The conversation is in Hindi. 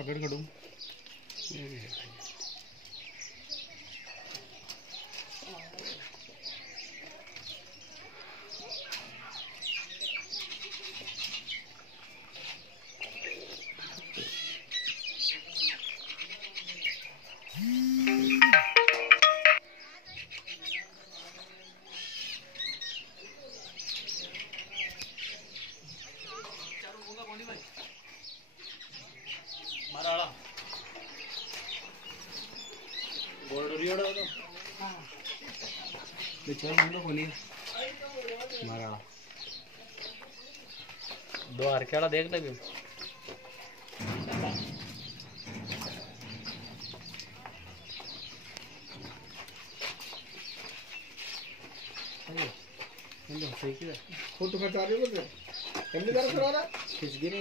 पकड़ करूँ दो हरकेड़ा देख ले भी फोटो खचा रहे हो खिंच गिरे